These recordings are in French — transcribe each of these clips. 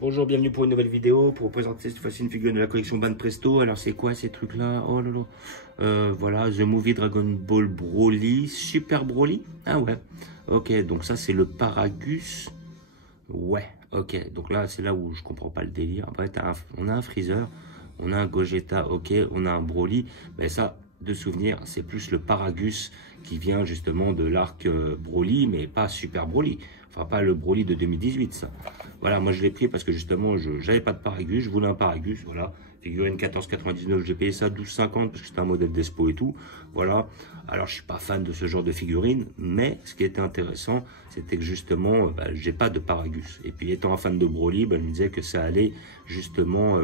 Bonjour, bienvenue pour une nouvelle vidéo pour vous présenter cette fois-ci une figure de la collection Ban Presto. Alors c'est quoi ces trucs-là? Oh là là. Voilà, The Movie Dragon Ball Broly, Super Broly. Ah ouais, ok, donc ça c'est le Paragus. Ouais, ok, donc là c'est là où je comprends pas le délire. Après on a un Freezer, on a un Gogeta, ok, on a un Broly. Mais ça, de souvenir, c'est plus le Paragus qui vient justement de l'arc Broly, mais pas Super Broly. Enfin, pas le Broly de 2018, ça. Voilà, moi je l'ai pris parce que justement, je n'avais pas de Paragus, je voulais un Paragus, voilà. Figurine 14,99, j'ai payé ça 12,50 parce que c'était un modèle d'Expo et tout. Voilà. Alors, je suis pas fan de ce genre de figurine, mais ce qui était intéressant, c'était que justement, j'ai pas de Paragus. Et puis, étant un fan de Broly, je me disais que ça allait justement,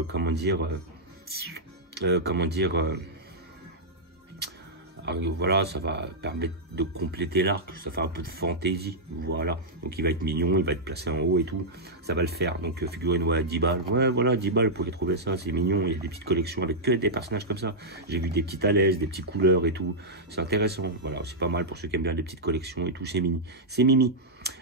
voilà, ça va permettre de compléter l'arc, ça fait un peu de fantaisie, voilà. Donc il va être mignon, il va être placé en haut et tout, ça va le faire. Donc figurine, ouais, 10 balles, ouais, voilà, 10 balles, vous pouvez trouver ça, c'est mignon. Il y a des petites collections avec que des personnages comme ça. J'ai vu des petites alaises, des petites couleurs et tout, c'est intéressant, voilà, c'est pas mal pour ceux qui aiment bien les petites collections et tout, c'est mini, c'est mimi.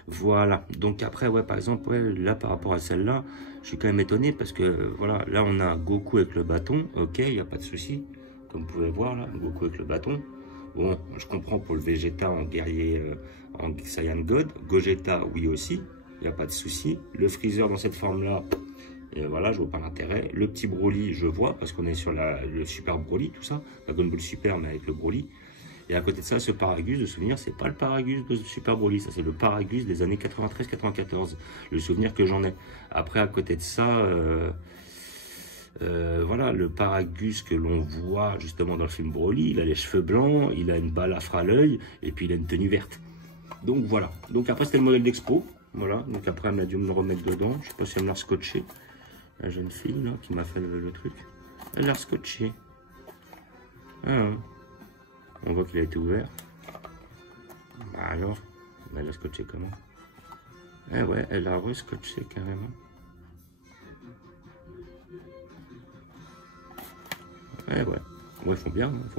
Voilà, donc après, ouais, par exemple, ouais, là par rapport à celle-là, je suis quand même étonné parce que, voilà, là on a Goku avec le bâton, ok, il n'y a pas de souci, comme vous pouvez voir là, Goku avec le bâton. Bon, je comprends pour le Vegeta en guerrier, en Saiyan God. Gogeta, oui aussi, il n'y a pas de souci. Le Freezer dans cette forme-là, voilà, je vois pas l'intérêt. Le petit Broly, je vois, parce qu'on est sur le Super Broly, tout ça. Dragon Ball Super, mais avec le Broly. Et à côté de ça, ce Paragus, de souvenir, c'est pas le Paragus de Super Broly, ça c'est le Paragus des années 93-94. Le souvenir que j'en ai. Après, à côté de ça... voilà, le Paragus que l'on voit justement dans le film Broly, il a les cheveux blancs, il a une balafre à l'œil, et puis il a une tenue verte. Donc voilà, donc après c'était le modèle d'expo, voilà, donc après elle a dû me le remettre dedans, je sais pas si elle me l'a scotché, la jeune fille là, qui m'a fait le truc, elle l'a scotché. Ah, on voit qu'il a été ouvert. Bah alors, elle l'a scotché comment? Eh ouais, elle l'a rescotché carrément. Ouais, ouais. Ouais, ils font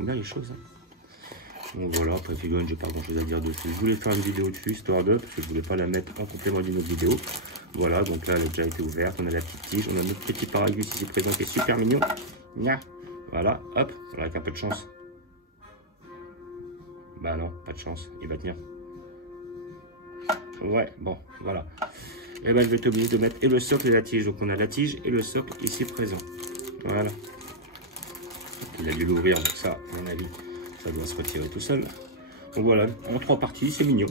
bien les choses. Hein. Donc voilà, après figurine, j'ai pas grand chose à dire dessus. Je voulais faire une vidéo dessus, histoire de, parce que je voulais pas la mettre en complément d'une autre vidéo. Voilà, donc là, elle a déjà été ouverte. On a la petite tige, on a notre petit Paragus ici présent qui est super mignon. Nya. Voilà, hop, voilà, avec un peu de chance. Bah non, pas de chance, il va tenir. Ouais, bon, voilà. Et ben, je vais être obligé de mettre et le socle et la tige. Donc on a la tige et le socle ici présent. Voilà. Il a dû l'ouvrir, donc ça, à mon avis, ça doit se retirer tout seul. Donc voilà, en 3 parties, c'est mignon.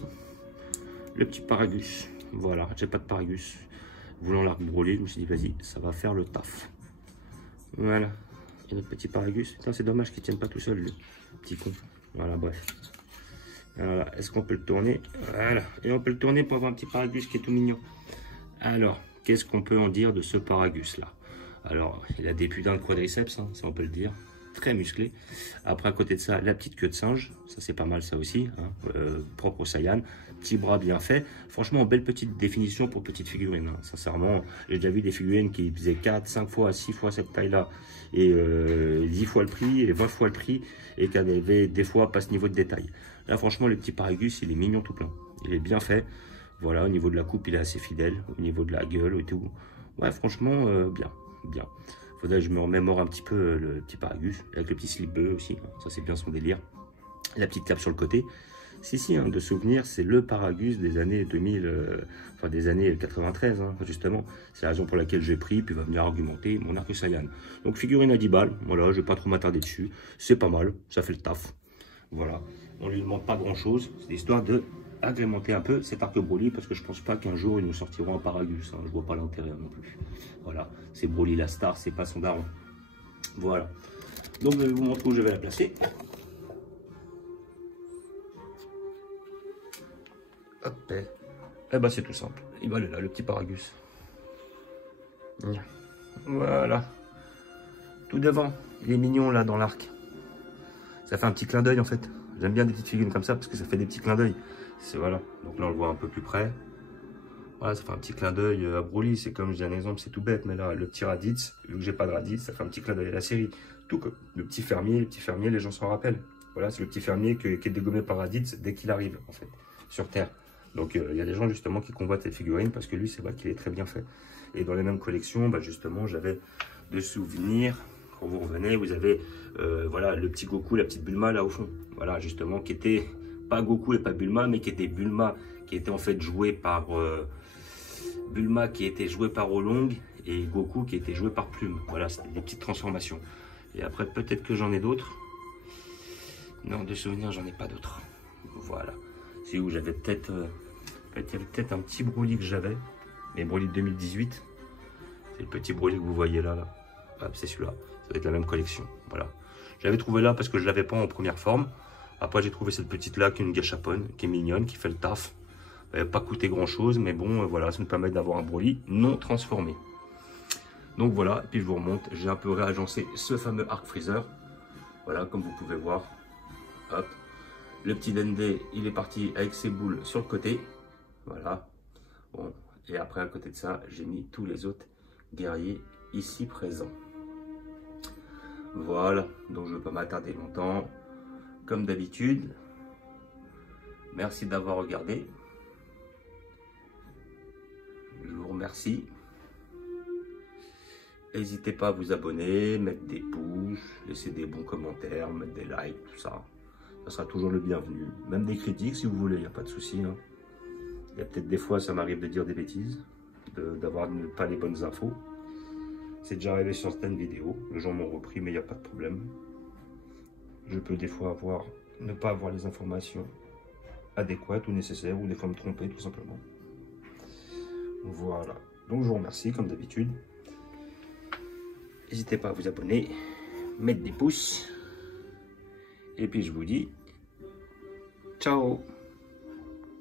Le petit Paragus, voilà, j'ai pas de Paragus. Voulant l'arc Broly, je me suis dit, vas-y, ça va faire le taf. Voilà, et notre petit Paragus. Putain, c'est dommage qu'il tienne pas tout seul, lui. Petit con. Voilà, bref. Voilà, est-ce qu'on peut le tourner? Voilà, et on peut le tourner pour avoir un petit Paragus qui est tout mignon. Alors, qu'est-ce qu'on peut en dire de ce Paragus-là? Alors, il a des putains de quadriceps, hein, ça on peut le dire. Très musclé. Après, à côté de ça, la petite queue de singe. Ça, c'est pas mal, ça aussi. Hein, propre au Saiyan. Petit bras bien fait. Franchement, belle petite définition pour petite figurine. Hein. Sincèrement, j'ai déjà vu des figurines qui faisaient 4, 5 fois, 6 fois cette taille-là. Et 10 fois le prix, et 20 fois le prix. Et qui avaient des fois pas ce niveau de détail. Là, franchement, le petit Paragus, il est mignon tout plein. Il est bien fait. Voilà, au niveau de la coupe, il est assez fidèle. Au niveau de la gueule et tout. Ouais, franchement, bien. Bien. Faudrait que je me remémore un petit peu le petit Paragus, avec le petit slip bleu aussi, ça c'est bien son délire. La petite cape sur le côté. Si, hein, de souvenir, c'est le Paragus des années 2000, enfin des années 93, hein, justement. C'est la raison pour laquelle j'ai pris, puis va venir argumenter mon arc Saiyan. Donc figurine à 10 balles, voilà, je vais pas trop m'attarder dessus. C'est pas mal, ça fait le taf. Voilà, on lui demande pas grand chose, c'est l'histoire de agrémenter un peu cet arc Broly parce que je pense pas qu'un jour ils nous sortiront un Paragus, hein. Je vois pas l'intérêt non plus. Voilà, c'est Broly la star, c'est pas son daron. Voilà, donc je vais vous montrer où je vais la placer. Hop, et bah c'est tout simple, il va aller là, le petit Paragus. Voilà, tout devant, il est mignon là dans l'arc. Ça fait un petit clin d'œil en fait. J'aime bien des petites figurines comme ça parce que ça fait des petits clins d'œil. Voilà. Donc là on le voit un peu plus près. Voilà, ça fait un petit clin d'œil à Broly. C'est comme je dis un exemple, c'est tout bête, mais là le petit Raditz, vu que j'ai pas de Raditz, ça fait un petit clin d'œil à la série. Tout comme le petit fermier, les gens s'en rappellent. Voilà, c'est le petit fermier qui est dégommé par Raditz dès qu'il arrive en fait sur Terre. Donc il y a des gens justement qui convoitent cette figurine parce que lui, c'est vrai qu'il est très bien fait. Et dans les mêmes collections, bah, justement, j'avais des souvenirs. Quand vous revenez, vous avez voilà, le petit Goku, la petite Bulma là au fond. Voilà, justement, qui était pas Goku et pas Bulma, mais qui était Bulma, qui était en fait joué par Bulma, qui était joué par Oolong, et Goku qui était joué par Plume. Voilà, c'était des petites transformations. Et après, peut-être que j'en ai d'autres. Non, de souvenirs, j'en ai pas d'autres. Voilà. C'est où j'avais peut-être un petit Broly que j'avais. Mais Broly de 2018. C'est le petit Broly que vous voyez là. Ah, c'est celui-là. Ça va être la même collection. Voilà. J'avais trouvé là parce que je l'avais pas en première forme. Après, j'ai trouvé cette petite là qui est une gâchapone, qui est mignonne, qui fait le taf. Elle n'a pas coûté grand chose, mais bon, voilà, ça nous permet d'avoir un Broly non transformé. Donc voilà, et puis je vous remonte, j'ai un peu réagencé ce fameux Arc Freezer. Voilà, comme vous pouvez voir. Hop. Le petit Dende, il est parti avec ses boules sur le côté. Voilà. Bon. Et après, à côté de ça, j'ai mis tous les autres guerriers ici présents. Voilà. Donc, je ne vais pas m'attarder longtemps. Comme d'habitude, merci d'avoir regardé. Je vous remercie. N'hésitez pas à vous abonner, mettre des pouces, laisser des bons commentaires, mettre des likes, tout ça. Ça sera toujours le bienvenu. Même des critiques si vous voulez, il n'y a pas de souci. Hein. Il y a peut-être des fois, ça m'arrive de dire des bêtises, d'avoir pas les bonnes infos. C'est déjà arrivé sur certaines vidéos. Les gens m'ont repris, mais il n'y a pas de problème. Je peux des fois ne pas avoir les informations adéquates ou nécessaires, ou des fois me tromper tout simplement. Voilà. Donc je vous remercie comme d'habitude. N'hésitez pas à vous abonner, mettre des pouces. Et puis je vous dis ciao.